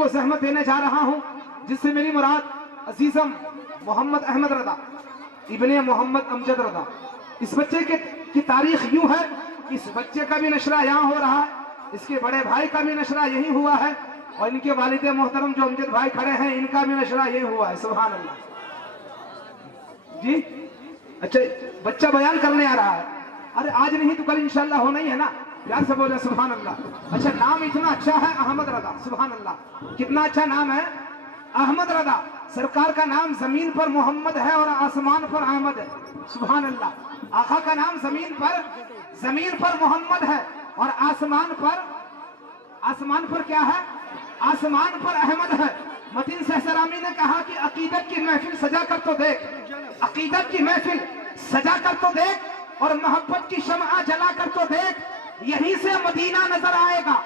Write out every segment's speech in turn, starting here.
को जहमत देने जा रहा हूं, जिससे मेरी मुराद अजीजम मोहम्मद अहमद रदा इब्ने मोहम्मद अमजद रदा। इस बच्चे की तारीख यूं है कि इस बच्चे का भी नशरा यहाँ हो रहा है, इसके बड़े भाई का भी नशरा यही हुआ है, और इनके वालिद मोहतरम जो अमजद भाई खड़े हैं इनका भी नशरा यही हुआ है। सुभान अल्लाह जी। अच्छा, बच्चा बयान करने आ रहा है। अरे आज नहीं तो कल इंशाल्लाह होना ही है ना, प्यार से बोले सुभान अल्लाह। अच्छा, नाम इतना अच्छा है अहमद रदा, सुभान अल्लाह, कितना अच्छा नाम है अहमद रदा। सरकार का नाम जमीन पर मोहम्मद है और आसमान पर अहमद है, सुभान अल्लाह। आका का नाम जमीन पर मोहम्मद है और आसमान पर क्या है? आसमान पर अहमद है। मतीन सहसरामी ने कहा कि अकीदत की महफिल सजा कर तो देख, अकीदत की महफिल सजा कर तो देख, और मोहब्बत की शमआ जला कर तो देख, यहीं से मदीना नजर आएगा,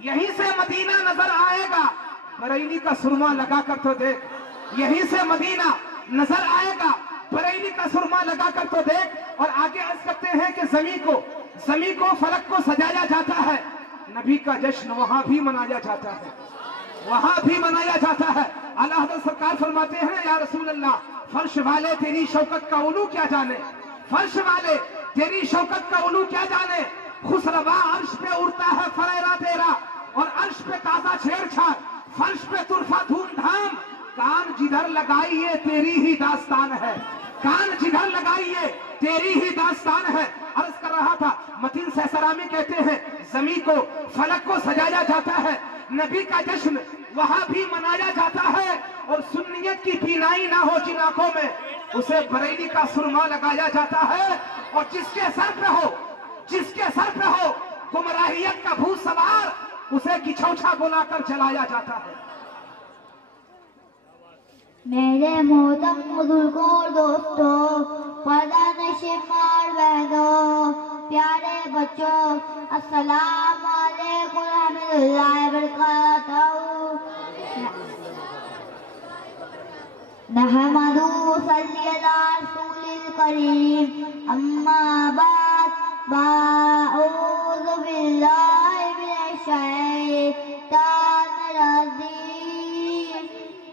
यहीं से मदीना नजर आएगा। बरेली का सुरमा लगा कर तो देख, यहीं से मदीना नजर आएगा। बरेली का सुरमा लगा कर तो देख। और आगे अर्ज करते हैं कि ज़मीं को फलक को सजाया जाता है, नबी का जश्न वहां भी मनाया जाता है, वहां भी मनाया जाता है। आला हज़रत सरकार फरमाते हैं, या रसूल अल्लाह, फर्श वाले तेरी शौकत का उलू क्या जाने, फर्श वाले तेरी शौकत का उलू क्या जाने। खुसरवा अर्श पे उड़ता है फरेरा तेरा, और अर्श पे ताजा छेड़छाड़, फर्श पे तुरफा धूमधाम। कान जिधर लगाइए तेरी ही दास्तान है, कान जिधर लगाइए तेरी ही दास्तान है। अर्ज कर रहा था, मतीन सहसरामी कहते हैं, ज़मीं को फलक को सजाया जाता है, नबी का जश्न वहां भी मनाया जाता है, और सुन्नियत की बीनाई ना हो जिन आंखों में, उसे बरेली का सुरमा लगाया जाता है। और जिसके सर पे हो गुमराहियत का भूत सवार, उसे किछौछा बुलाकर चलाया जाता है। मेरे मोहतरम बुजुर्गों और दोस्तों, पर्दा नशीं मार बहनों, प्यारे बच्चों, अस्सलाम वालेकुम रहमतुल्लाहि व बरकातहू। नहमदुहु सल्ली अला रसूलिल करीम, अम्मा बाद, अऊज़ु बिल्लाहि मिनश शैतानिर रजीम,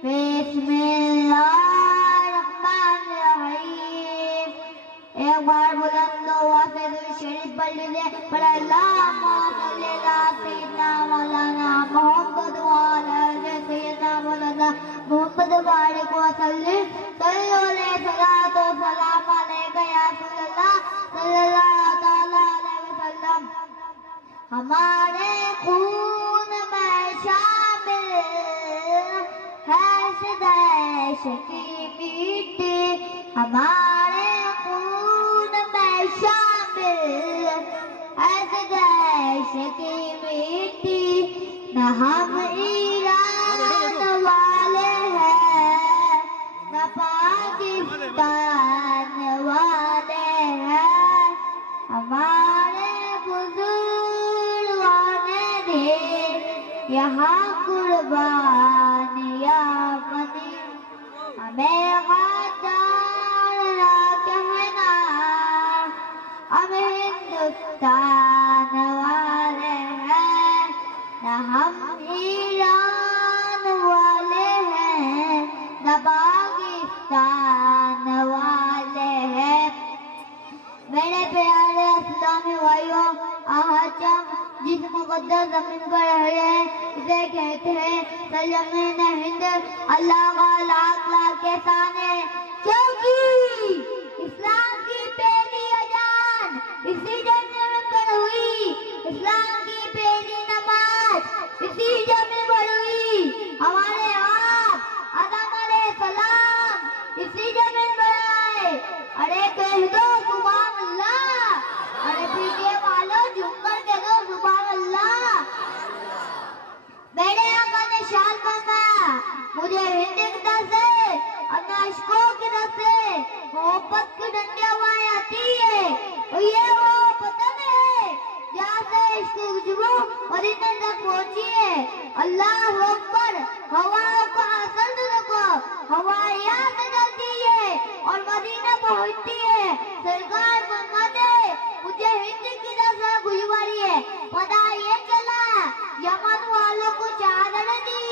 बिस्मिल्लाहिर्रहमानिर्रहीम। एक बार बुलंद आवाज़ से दुरूद शरीफ पढ़ लीजिए। पर अल्लाहुम्मा सल्ली अला सय्यिदना मौलाना मुहम्मद व अला सय्यिदना मौलाना मुहम्मद बारिक व सल्लिम, सल्लल्लाहु अलैहि सलाम अलैका या रसूलल्लाह सल्लल्लाहु तआला अलैहि वसल्लम। हमारे खून में शामिल है सदैश की मिट्टी, हमारे खून में शामिल है सदैश की मिट्टी। न हम ईरान वाले हैं, न पाकिस्तान वाले हैं, हमारे बुजुर्गों ने दी यहाँ कुर्बानियाँ बनी। हमें गद्दार ना कहना, हम हिंदुस्तान वाले हैं, न हम ईरान वाले हैं, न पाकिस्तान वाले हैं। मेरे प्यारे इस्लामी भाइयों, आज हम जिस मुक़द्दस ज़मीन पर रहे हैं इसे कहते हैं सरज़मीन हिंद। अल्लाह का लाख लाख एहसान है, क्योंकि इस्लाम की पहली अजान इसी जमीन पर हुई, इस्लाम की पहली नमाज इसी जमीन पर हुई, हमारे आप आदम अलैहिस्सलाम इसी जमीन पर आए। अरे कह दो सुभान अल्लाह, अरे पीछे वालों झुमकर कह दो सुभान अल्लाह। मेरे आका ने शान फरमाया, मुझे हिंद की तरफ से, अपने अशकों की तरफ से मोहब्बत की डंडी हवाएं आती है, और ये वो पतन है जहाँ से इश्क की खुशबू मदीना तक पहुंची है। अल्लाह अकबर। हवाओं को हासिल रखो, हवाएं यहाँ से चलती है और मदीना पहुंचती है। सरकार फरमाते मुझे हिंद की तरफ से खुशबू आ रही है। पता ये चला यमन वालों को चादर दी,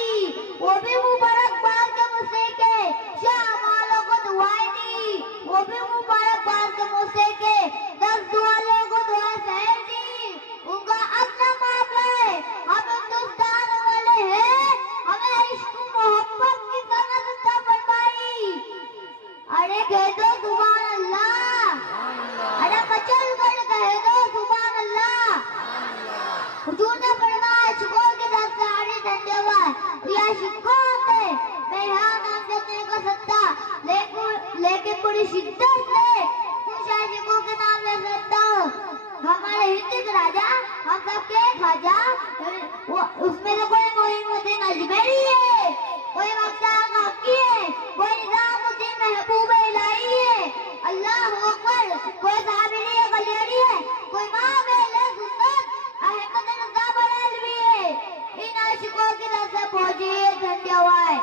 अरे कह दो सुभान अल्लाह, अरे मचल कर कह दो सुभान अल्लाह। हुजूर ने फरमाया शिकों के दस्तारी धन्यवाद या शिकों से मैं यहाँ नाम जपने का सत्ता लेकिन पूरी शिद्दत से कुछ आशिकों के नाम ले सकता हूँ। हमारे हिंद के राजा हम सबके खाजा, उसमें तो कोई मोहिमुद्दीन अजमेरी है, कोई मक्ता काकी है, कोई निजामुद्दीन महबूब इलाही है, अल्लाह अकबर, कोई साबिरी गलियारी है, कोई माँ बेले सुन्नत अहमद रज़ा बरेलवी है। इन आशिकों की तरफ से पहुंची धन्यवाद।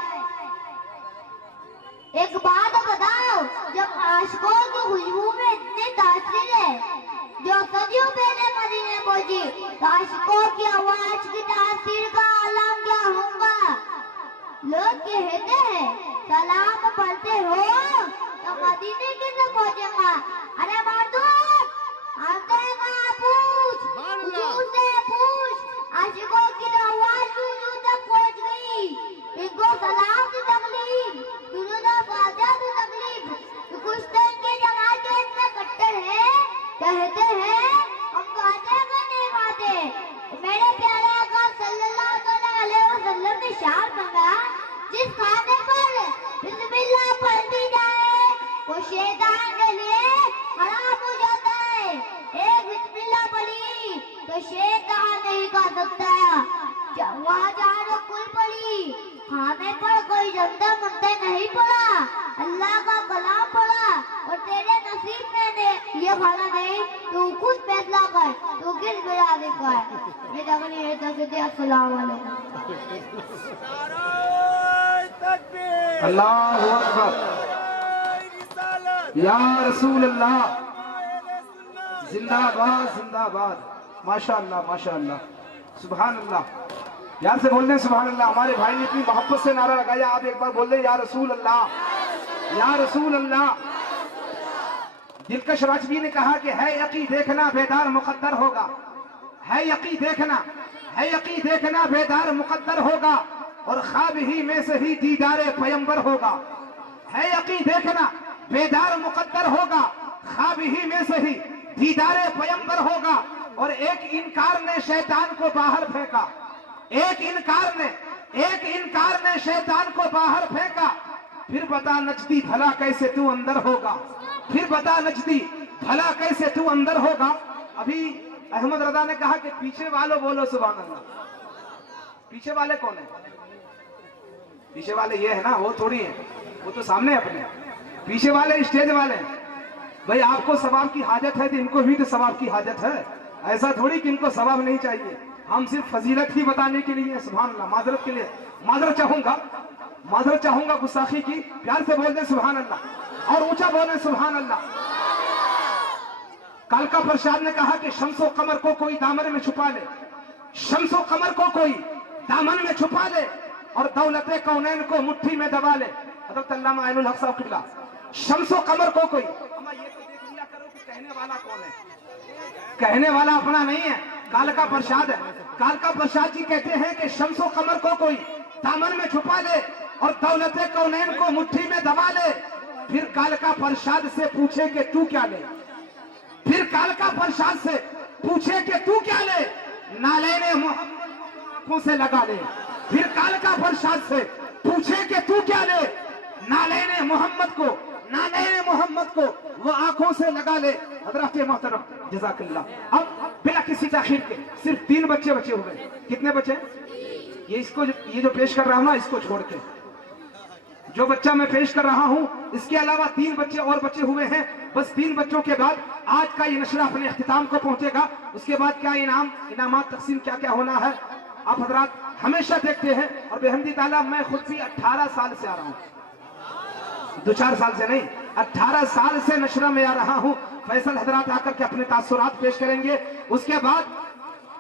एक बात बताओ, जब आशिकों की खुशबू में इतनी तासीर है जो सदियों पहले मदीने पहुंची, तो आशिकों की आवाज की तासीर का आलम क्या होगा? लोग कहते हैं सलाम पढ़ते हो तो मदीने कैसे पहुंचेगा? अरे मादूद आते कहाँ पूछ, हुजूर से पूछ। आशिकों की तो आवाज भी हुजूर तक पहुंच गई। इनको सलाम की तकलीफ, दुरूद और फातिहा की तकलीफ, तो कुछ तो इनके जमात के इतने कट्टर है, कहते हैं हम फातिहा नहीं खाते। मेरे प्यारे आका सल्लल्लाहु अलैहि वसल्लम ने शार मांगा, जिस खाने पर बिस्मिल्लाह पढ़ती जाए वो शैतान के लिए हराम हो जाता है। एक बिस्मिल्लाह पढ़ी तो शैतान नहीं खा सकता। वहाँ चारों कुल पढ़ी, खाने पर कोई जनता मनते नहीं पड़ा, अल्लाह का कलाम पढ़ा और तेरे नसीब में ये खाना नहीं, तू खुद फैसला कर, तू किस बिरादरी का है। मैं जगनी है तस्वीर। अस्सलाम वालेकुम। अल्लाहु अकबर, या रसूल अल्लाह, जिंदाबाद जिंदाबाद, माशाअल्लाह माशाअल्लाह, सुभान अल्लाह। यार से बोल दें सुभान अल्लाह। हमारे भाई ने इतनी मोहब्बत से नारा लगाया, आप एक बार बोल दें या रसूल अल्लाह, या रसूल अल्लाह। दिलकश राजवी ने कहा कि है यकी देखना बेदार मुकद्दर होगा, है यकी देखना, है यकी देखना बेदार मुकद्दर होगा, और ख्वाब ही में से ही दीदारे पैगंबर होगा। है यकी देखना बेदार मुकद्दर होगा, ख्वाब ही में से ही दीदारे पैगंबर होगा। और एक इनकार ने शैतान को बाहर फेंका, एक इनकार ने शैतान को बाहर फेंका। फिर बता नजदी भला कैसे तू अंदर होगा, फिर बता नजदी भला कैसे तू अंदर होगा। अभी अहमद रजा ने कहा कि पीछे वालों बोलो सुभान अल्लाह। पीछे वाले कौन है? पीछे वाले ये है ना, वो थोड़ी है, वो तो सामने अपने। पीछे वाले स्टेज वाले हैं। भाई आपको सवाब की हाजत है तो इनको भी तो सवाब की हाजत है। ऐसा थोड़ी कि इनको सवाब नहीं चाहिए, हम सिर्फ फजीलत ही बताने के लिए। सुभान अल्लाह। माजरत के लिए माजरत चाहूंगा गुस्ताखी की। प्यार से बोल दे सुभान अल्लाह, और ऊंचा बोले सुभान अल्लाह। कालका प्रसाद ने कहा कि शम्सो कमर को कोई दामन में छुपा ले, शम्सो कमर को कोई दामन में छुपा ले, और दौलते कौनैन को मुट्ठी में दबा ले। हज़रत अल्लामा ऐनुल हक साहब किबला। शम्सो कमर को कोई, ये तो देख लिया करो कि कहने वाला कौन है। कहने वाला अपना नहीं है, कालका प्रसाद है। कालका प्रसाद जी कहते हैं कि शम्सो कमर को कोई दामन में छुपा ले और दौलते कौनैन को मुट्ठी में दबा ले। फिर कालका प्रसाद से पूछे कि तू क्या ले, फिर कालका प्रसाद से पूछे कि तू क्या ले, नालैने मोहम्मद को आंखों से लगा ले। फिर कालका प्रसाद से पूछे कि तू क्या ले, नालैने मोहम्मद को वो आंखों से लगा ले। हज़रत मोहतरम जज़ाकल्लाह। अब बिना किसी ताखीर के सिर्फ 3 बच्चे बचे हुए। कितने बचे? ये जो पेश कर रहा हूं ना, इसको छोड़ के जो बच्चा मैं पेश कर रहा हूं, इसके अलावा 3 बच्चे और बचे हुए हैं। बस 3 बच्चों के बाद आज का ये नशरा अपने इख्तिताम को पहुंचेगा। उसके बाद क्या इनामात तकसीम क्या क्या होना है आप हजरात हमेशा देखते हैं। और बेहमदी ताला मैं खुद भी 18 साल से आ रहा हूं, 2-4 साल से नहीं, 18 साल से नशरा में आ रहा हूं। फैसल हजरात आकर के अपने तासुरात पेश करेंगे। उसके बाद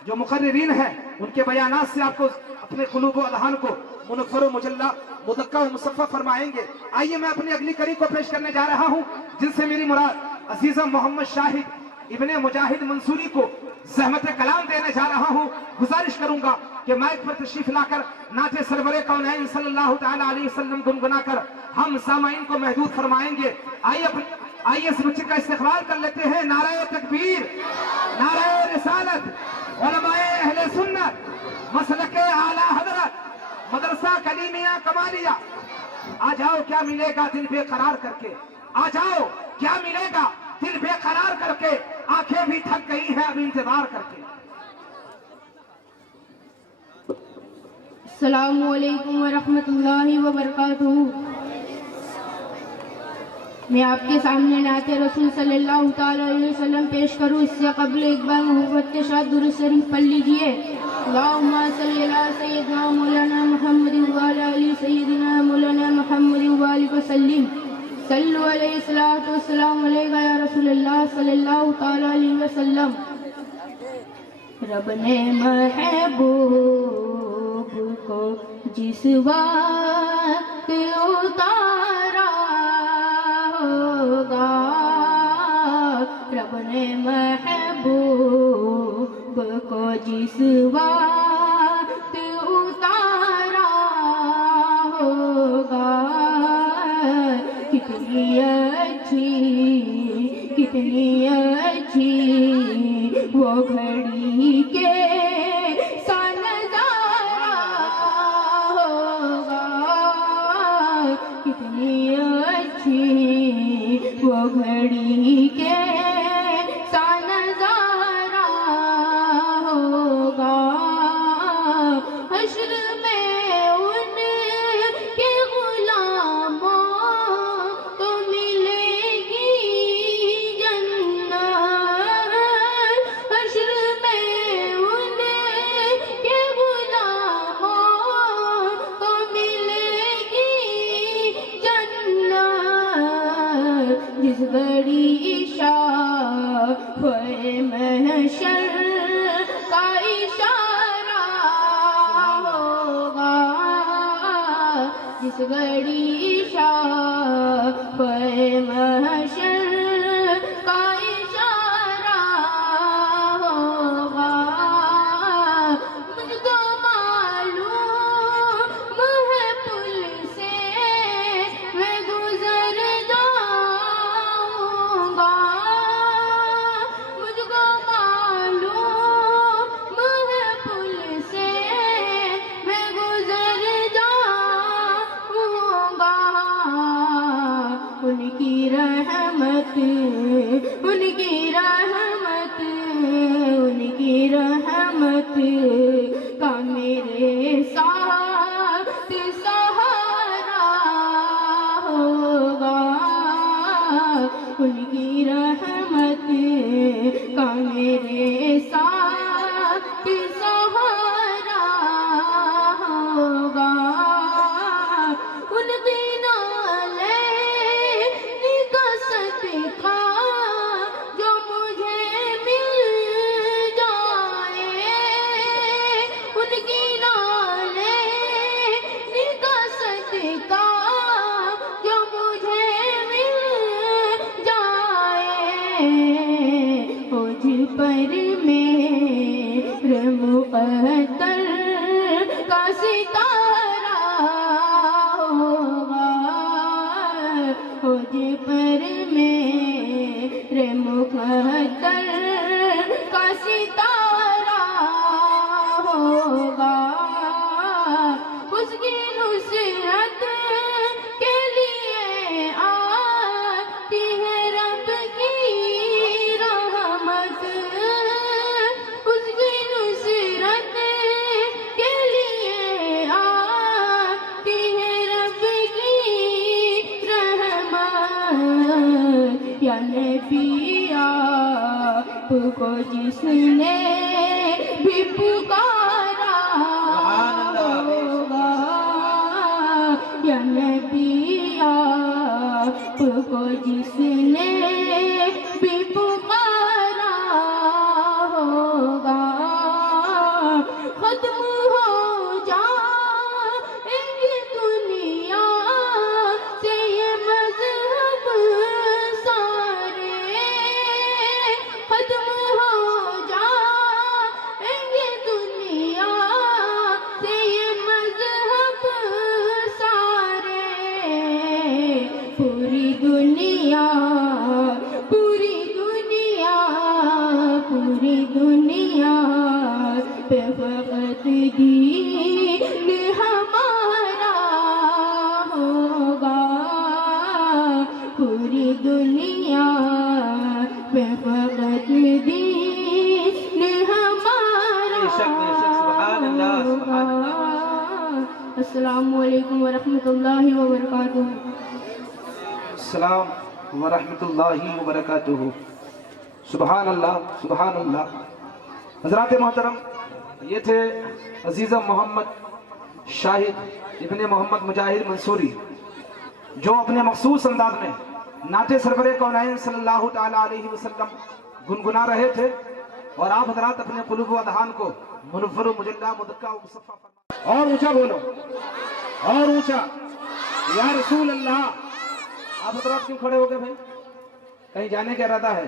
जो मुकर्रिरीन हैं उनके बयानात से आपको अपने कुलूब व अज़हान को मुनव्वर मुजल्ला मुदक्का व मुसफ़्फ़ा फरमाएंगे। आइए मैं अपनी अगली कड़ी को पेश करने जा रहा हूं, जिनसे मेरी मुराद अजीज़ा मोहम्मद शाहिद इब्ने मुजाहिद मंसूरी को ज़हमत कलाम देने जा रहा हूं। गुजारिश करूंगा کہ مائک پر تشریف لا کر نعت سرور کونین صلی اللہ تعالی علیہ وسلم گنگنا کر ہم سامعین کو محدود فرمائیں گے. آئیے اس بچے کا استقبال کر لیتے ہیں. نعرہ تکبیر، نعرہ رسالت، علماء اہل سنت، مسلک اعلی حضرت، مدرسہ کلیمیہ کمالیہ. آ جاؤ کیا ملے گا دل بے قرار کر کے، آ جاؤ کیا ملے گا دل بے قرار کر کے، آنکھیں بھی تھک گئی ہیں اب انتظار کر کے. السلام علیکم ورحمۃ اللہ وبرکاتہ. میں آپ کے سامنے نعت رسول صلی اللہ تعالی علیہ وسلم پیش کروں. اس سے قبل ایک بار محبت کے ساتھ درود شریف پڑھ لیجئے. اللہم صلی علی سیدنا مولانا محمد وعلی آل سیدنا مولانا محمد وآلہ وسلم. صلو علیہ الصلاۃ والسلام علیکہ یا رسول اللہ صلی اللہ تعالی علیہ وسلم. رب نے محبوب کو جس وقت اتارا ہوگا، رب نے محبوب کو جس وقت اتارا ہوگا، کتنی اچھی وہ گھڑی کے وہ گھڑی کے سا نظارہ ہوگا. حشر میں ان کے غلاموں کو ملے گی جنت. حشر میں ان کے غلاموں کو ملے گی جنت. جس گھڑی شاہ محشر کا اشارہ ہوگا، جس گھڑی شاہ محشر کا اشارہ ہوگا. مجھ کو معلوم ہے پل سے میں گزر جاؤں گا. مجھ کو معلوم ہے پل سے میں گزر جاؤں گا. ان کی رحمت، ان کی رحمت، ان کی رحمت کا میرے ساتھ سہارا ہوگا. ان کی رحمت کا میرے ساتھ سہارا ہوگا. ان بنا لینے کا صدقہ جو مجھے مل جائے، ان کی لینے کا صدقہ جو مجھے مل جائے. مجھ پر میرے مقدر کا ستارہ ہوگا، مجھ پر میرے مقدر کا ستارہ ہوگا. اس کی نصرت کے لیے آتی ہے رب کی رحمت. اس کی نصرت کے لیے آتی ہے رب کی رحمت. یا نبی آپ کو جس نے بھی پکارا ہوگا، یا نبی آپ کو جس نے بھی پکارا ہوگا. ختم ہو جائیں گی دنیا سے یہ مذہب سارے، ختم ہو جائیں گے دنیا दुनिया पूरी दुनिया पे फकत दीन हमारा होगा, पूरी दुनिया पे फकत दीन हमारा होगा। अस्सलामु अलैकुम वरहमतुल्लाहि वबरकातुहू। अस्सलाम वरहमतुल्लाहि वबरकातुहू। सुभान अल्लाह, सुभान अल्लाह। हज़रात मोहतरम, ये थे अजीज़ा मोहम्मद शाहिद इब्ने मोहम्मद मुजाहिद मंसूरी, जो अपने मखसूस अंदाज में नाते सरवरे कौनैन सल्लल्लाहु ताला अलैहि वसल्लम गुनगुना रहे थे, और आप हज़रात अपने कुलूब व अदहान को मुनव्वर मुजल्ला मुदक्का व मुसफ़्फ़ा फरमा। और ऊंचा बोलो, और ऊंचा, या रसूल अल्लाह। आप हज़रात क्यों खड़े हो गए भाई? कहीं जाने का इरादा है?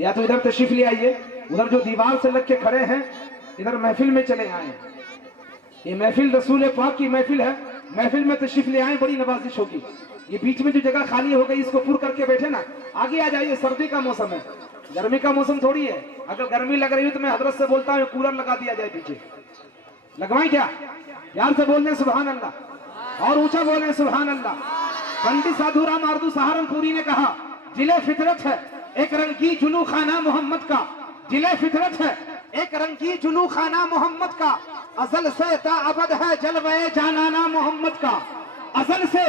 या तो इधर तशरीफ ले आइए, उधर जो दीवार से लग के खड़े हैं इधर महफिल में चले आए। ये महफिल रसूल पाक की महफिल है, महफिल में तशरीफ ले आए, बड़ी नवाजिश होगी। ये बीच में जो जगह खाली हो गई इसको पूर्ण करके बैठे ना, आगे आ जाइए। सर्दी का मौसम है, गर्मी का मौसम थोड़ी है। अगर गर्मी लग रही हो तो मैं हजरत से बोलता हूँ कूलर लगा दिया जाए पीछे। लगवाएं क्या? यार से बोल दें सुभान अल्लाह, और ऊंचा बोले सुभान अल्लाह। पंडित साधु राम आरदू सहारनपुरी ने कहा, जिले फितरत है एक रंगी जुलू खाना मोहम्मद का, जिले फितरत है एक रंगी जुलू खाना मोहम्मद का, अजल से ताअबद है जलवाए जानाना मोहम्मद का, अजल से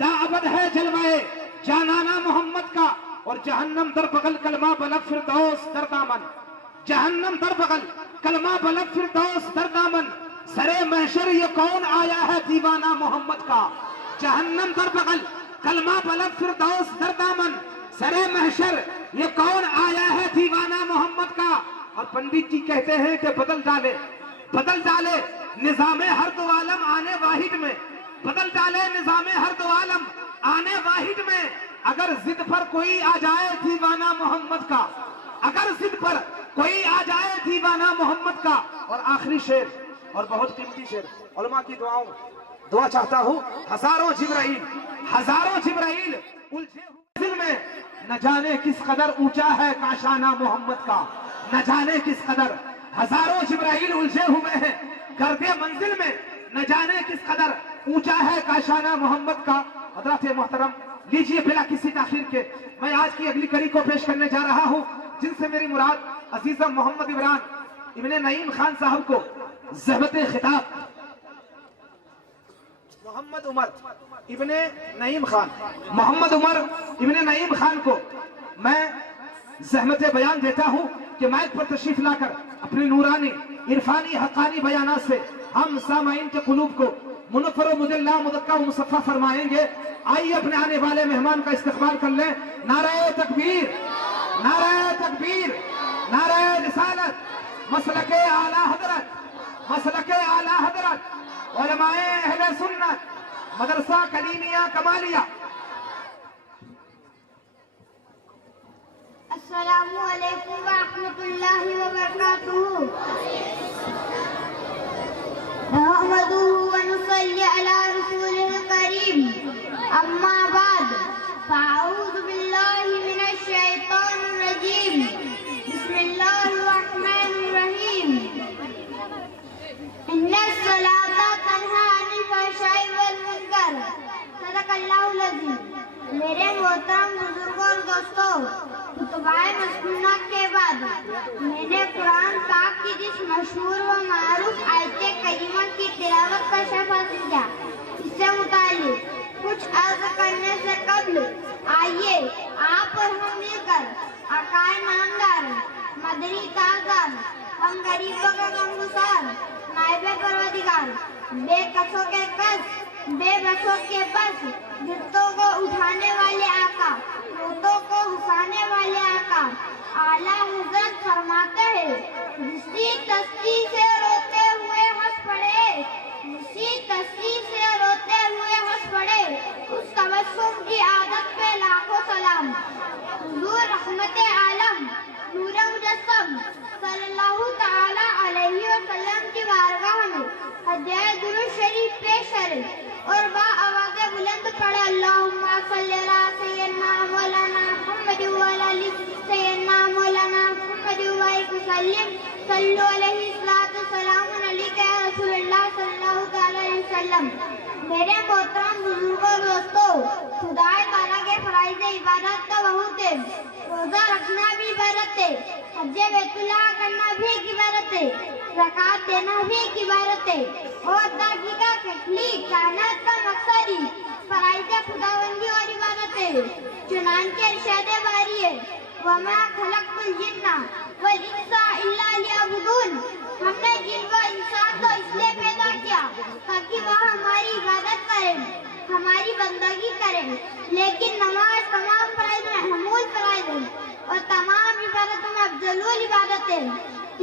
ताअबद है जलवाए जानाना मोहम्मद का। और जहन्नम दर बगल कलमा बलग फिरदौस दर दामन, जहन्नम दर बगल कलमा बलग फिरदौस दर दामन, सरे महशर ये कौन आया है दीवाना मोहम्मद का। जहन्नम दर बगल कलमा बलग फिरदौस दर दामन, सरे महशर ये कौन आया है दीवाना मोहम्मद का। और पंडित जी कहते हैं कि बदल डाले निजामे हर दो आलम आने वाहिद में, बदल डाले निजामे हर दो आलम आने वाहिद में। अगर जिद पर कोई आ जाए दीवाना मोहम्मद का, अगर जिद पर कोई आ जाए दीवाना मोहम्मद का। और आखिरी शेर, और बहुत कीमती शेर, उलमा की दुआ चाहता हूँ। हजारों जिब्राइल उलझे हुए दिल में, न जाने किस कदर ऊंचा है काशाना मोहम्मद का, न जाने किस कदर। हजारों जिब्राइल उलझे हुए हैं गर्दे मंजिल में, न जाने किस कदर ऊंचा है काशाना मोहम्मद का। हज़रात मोहतरम, लीजिए बिला किसी ताखीर के मैं आज की अगली कड़ी को पेश करने जा रहा हूँ, जिनसे मेरी मुराद अजीज़ा मोहम्मद इमरान इब्ने नईम खान साहब को ज़हमत खिताब, मोहम्मद उमर इब्ने नईम खान को मैं ज़हमत बयान देता हूँ कि माइक पर तशरीफ लाकर अपनी नूरानी इरफानी हक़ानी बयानात से हम सामाईन के कुलूब को मुनव्वर मुजल्ला मुदक्का मुसफ़्फ़ा फरमाएंगे। आइए अपने आने वाले मेहमान का इस्तकबाल कर लें। नारे तकबीर, नारे तकबीर, नारे रिसालत, मसलके आला हज़रत, उलमाए अहले सुन्नत, मदरसा कलीमिया कमालिया। अस्सलामु अलैकुम व रहमतुल्लाहि व बरकातुहू। नहमदुहु व नुसल्ली अला रसूलिल करीम, अम्मा बाद, फ़अऊज़ु बिल्लाहि मिनश शैतानिर रजीम, बिस्मिल्लाहिर रहमानिर रहीम। इन्नस सलाता तन्हा अनिल फ़हशाइ वल मुनकर, सदक़ल्लाहुल अज़ीम। मेरे मोहतरम बुजुर्गों और दोस्तों, खुतबाए मसनूना के बाद मैंने कुरान पाक की जिस मशहूर व मारूफ आयत करीमा की तिलावत का शरफ हासिल किया, इससे मुताल्लिक कुछ अर्ज करने से कबल आइए आप और हम मिलकर आकाए नामदार, मदनी ताजदार, हम गरीबों का गमगुसार, नाइबे परवदिगार, बेकसों के कस, बेबसों के बस, गिरतों को उठाने वाले आका, रोतों को हंसाने वाले आका, आला हज़रत फरमाते हैं, जिसकी तस्ती से रोते हुए हंस पड़े, जिसकी तस्ती से रोते हुए हंस पड़े, उस तबस्सुम की आदत पे लाखों सलाम। हुज़ूर रहमते आलम नूरे मुजस्सम सल्लल्लाहु ताला अलैहि वसल्लम की बारगाह में हदिया दुरूद शरीफ पेश करें और बा आवाज़ बुलंद पढ़े, अल्लाहुम्मा सल्ली अला सल्लु अलैहि सलातु सलामुन अलैका या रसूल अल्लाह सल्लल्लाहु अलैहि वसल्लम। मेरे मोहतरम बुजुर्गों दोस्तों, खुदा ताला के फराइज़ इबादत तो बहुत है। रोजा रखना भी इबादत है, हज बैतुल्लाह करना भी एक इबादत है, ज़कात देना भी एक इबादत है और अदायगी का तकलीफ कायनात का मकसद ही फराइज़ खुदाबंदी और इबादत है। चुनांचे इरशाद बारी है, वमा खलक़तुल जिन्ना वल इंसा इल्ला लियअबुदून। हमने जिन व इंसान को इसलिए पैदा किया ताकि वह हमारी इबादत करें, हमारी बंदगी करें। लेकिन नमाज तमाम फराइज़ में महमूद फराइज़ है और तमाम इबादतों में अफजलुल इबादत है।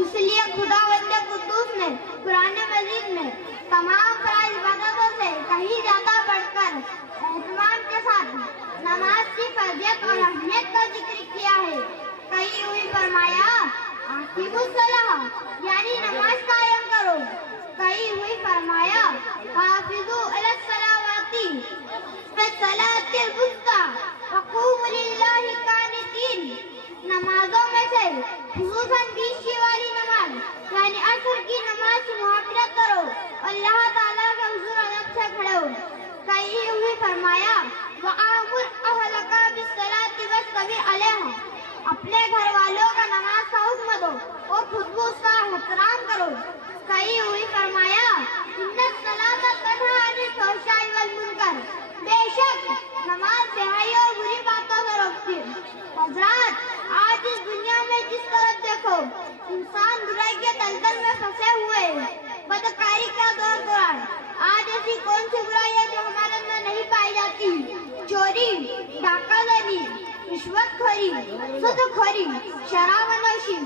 इसलिए खुदावंद कुद्दूस ने कुरान मजीद में तमाम फराइज़ इबादतों से कहीं ज्यादा बढ़कर एहतमाम के साथ नमाज की फर्जियत और अहमियत का जिक्र किया है। कहीं हुई फरमाया आकिमुस्सलाह, यानी नमाज कायम करो। कहीं हुई फरमाया हाफिजू अलस्सलावाती वस्सलातिल वुस्ता वक़ूमू लिल्लाहि कानितीन। नमाजों में से खुसूसन 20 वाली नमाज यानी असर की नमाज से मुहाफिजत करो, अल्लाह ताला के हुजूर अदब से खड़े हो। कहीं हुई फरमाया वअमुर अहलका बिस्सलाति वस्तबिर अलैहा, अपने घर वालों का नमाज का हुक्म दो और खुद भी उसका एहतराम करो। कहीं हुई फरमाया इन्नस्सलाता तन्हा अनिल फहशाई वल मुनकर, बेशक नमाज बेहाई और बुरी बातों से रोकती है। हजरात, आज इस दुनिया में जिस तरफ देखो इंसान बुराई के दलदल में फंसे हुए हैं, बदकारी का दौर हो रहा है। आज ऐसी कौन सी बुराई है जो हमारे अंदर नहीं पाई जाती? चोरी, डाकादनी, रिश्वतखोरी, सूदखोरी, शराबनोशी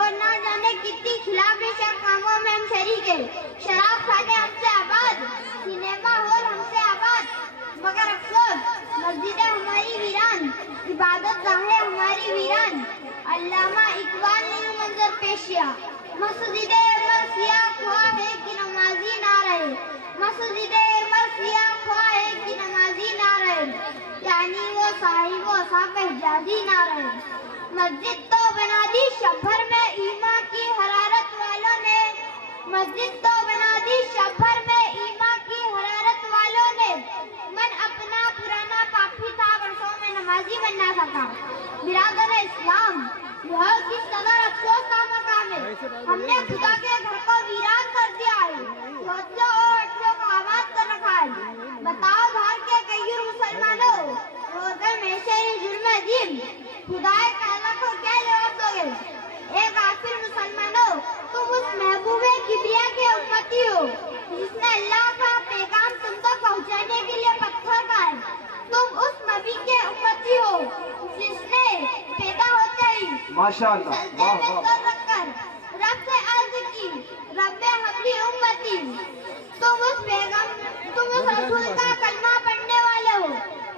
और ना जाने कितनी खिलाफिशा कामों में हम शरीक हैं। शराब खाने हमसे आबाद, सिनेमा हॉल हमसे आबाद, मगर अफसोस मस्जिदें हमारी वीरान, इबादत गाहें हमारी वीरान। अल्लामा इकबाल ने यूं मंजर पेश किया, मस्जिदे मरसिया ख्वाह है कि नमाजी ना रहे, मस्जिदे मरसिया ख्वाह है कि नमाजी ना रहे, यानी वो साहिबो साहब हिजाजी ना रहे। मस्जिद तो बना दी शब भर में ईमान की हरारत वालों ने, मस्जिद तो बना दी शब भर में ईमान की हरारत वालों ने, मन अपना पुराना पापी था वर्षों में नमाजी बनना सका। बिरादर इस्लाम, यह किस कदर अफसोस का मकाम है, हमने खुदा के घर को वीरान कर दिया है, सोचों और अटलों को आबाद कर रखा है। बताओ बाहर के गैर मुसलमानों, रोज़े में से जुर्म अजीम खुदाए ताला को क्या जवाब दोगे? एक आखिर मुसलमानों, तुम उस महबूबे किबरिया के उम्मती हो जिसने अल्लाह का पैगाम तुम तक पहुंचाने के लिए पत्थर का है। तुम उस नबी के उम्मती हो जिसने पैदा होते ही माशाअल्लाह, वाह वाह, सर रखकर रब से अर्ज की, रब्बे हबली उम्मती। तुम उस रसूल का कलमा पढ़ने वाले हो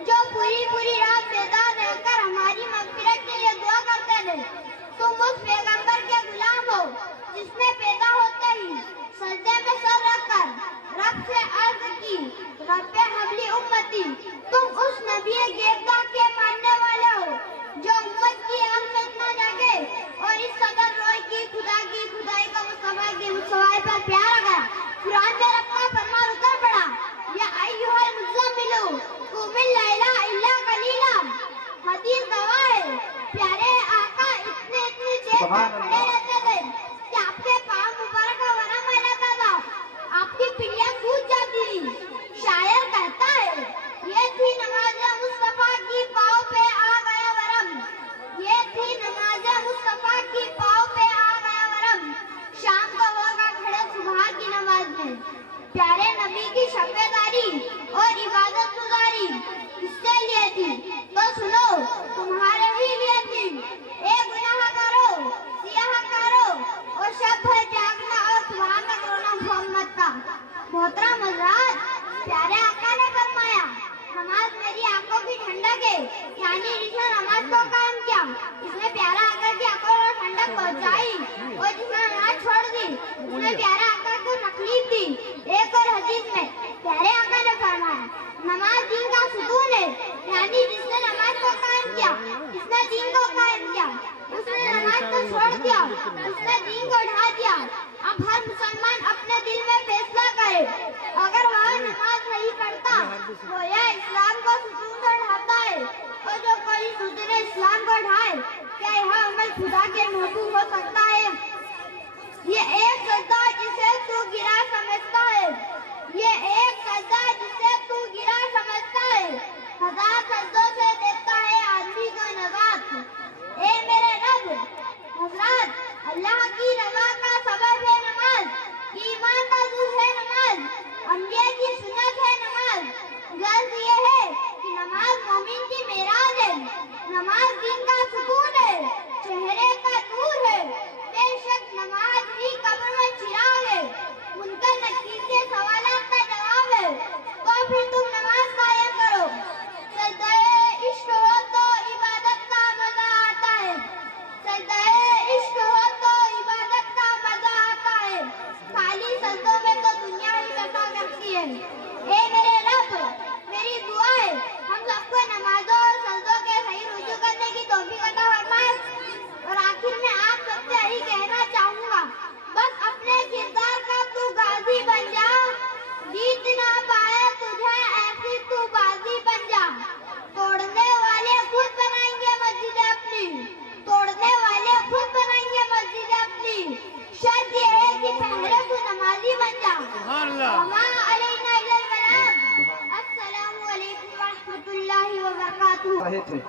जो पूरी रात बेदार रहकर हमारी मग़फ़िरत के लिए दुआ करते थे। तुम उस पैगंबर के गुलाम हो जिसने पैदा होते ही सजदे में सर रखकर रब से अर्ज की, रब्बे हबली उम्मती। तुम उस नबी गिरफ्तार के मानने वाले हो जो उम्मत की आंख में इतना जागे और इस कदर रोए की खुदा की खुदाई का मुस्तफा की मुस्तफा पर प्यार आ गया। कुरान में रब का फरमान उतर पड़ा, या अय्युहल मुज़्ज़मिलु कुमिल लैला इल्ला कलीला। हदीस गवाह है, प्यारे आका इतने देर तक खड़े रहते थे कि आपके पाँव मुबारक का वरम आ जाता था, आपकी पिलियां सूज जाती थी। शायर कहता है, ये थी नमाज़ मुस्तफा की पाँव पे आ गया वरम, ये थी नमाज़ मुस्तफा की पाँव पे आ गया वरम। शाम को होगा खड़े सुबह की नमाज में, प्यारे नबी की शफ़ेदारी और इबादत गुजारी किसके लिए थी? तो सुनो, तुम्हारे ही लिए थी। एक गुनाहगारों, सियाहकारों और शब भर जागना और सुबह तक रोना मोहम्मद का। मोहतरम हज़रात, प्यारे आका ने फरमाया, नमाज मेरी आंखों की ठंडक है, यानी जिसने नमाज को कायम किया इसने प्यारा आका की आंखों को ठंडक पहुंचाई, और जिसने नमाज छोड़ दी उसने प्यारा आका को तकलीफ दी। एक और हदीस में प्यारे आका ने फरमाया, नमाज दीन का सुकून है, यानी जिसने नमाज को कायम किया, जिसने दीन को कायम किया, उसने नमाज को छोड़ दिया اس نے دین کو ڈھا دیا. اب ہر مسلمان اپنے دل میں فیصلہ کرے. اگر وہ نماز نہیں پڑھتا وہ یہ اسلام کو ستون سے ڈھاتا ہے. اور جو کوئی ستون اسلام کو ڈھائے کیا یہ عمل خدا کے محبوب ہو سکتا ہے؟ یہ ایک سجدہ جسے تو گرا سمجھتا ہے. یہ ایک سجدہ جسے تو گرا سمجھتا ہے. ہزار سجدوں سے دیتا ہے آدمی کو نجات. اے میرے رب، حضرات اللہ کی رضا کا سبب ہے نماز. ایمان کا ذریعہ ہے نماز. انبیاء کی سنت ہے نماز. غرض یہ ہے کہ نماز مومن کی معراج ہے. نماز دین کا سکون ہے، چہرے کا نور ہے. بے شک نماز ہی قبر میں چراغ ہے، منکر نکیر کے سوالات کا جواب ہے. تو پھر تم نماز قائم کرو. سجدہ عشق ہو تو عبادت کا مزہ آتا ہے. سجدہ عشق ہو تو عبادت کا مزہ آتا ہے. خالی سجدوں میں تو دنیا ہی بسا کرتی ہے. اے میرے رب، میری دعا ہے ہم سب کو نمازوں اور سجدوں کے صحیح رجوع کرنے کی توفیق عطا فرمائے. اور آخر میں آپ سب سے یہی کہنا چاہوں گا، بس اپنے کردار کا تو غازی بن جا. جیت نہ پائے تجھے ایسی تو بازی بن جا. توڑنے والے خود بنائیں گے مسجد اپنی. توڑنے والے خود بنائیں گے مسجد اپنی. شرط یہ ہے کہ پہلے تو نمازی بن جا. وما علینا الا البلاغ. السلام علیکم ورحمۃ اللہ وبرکاتہ.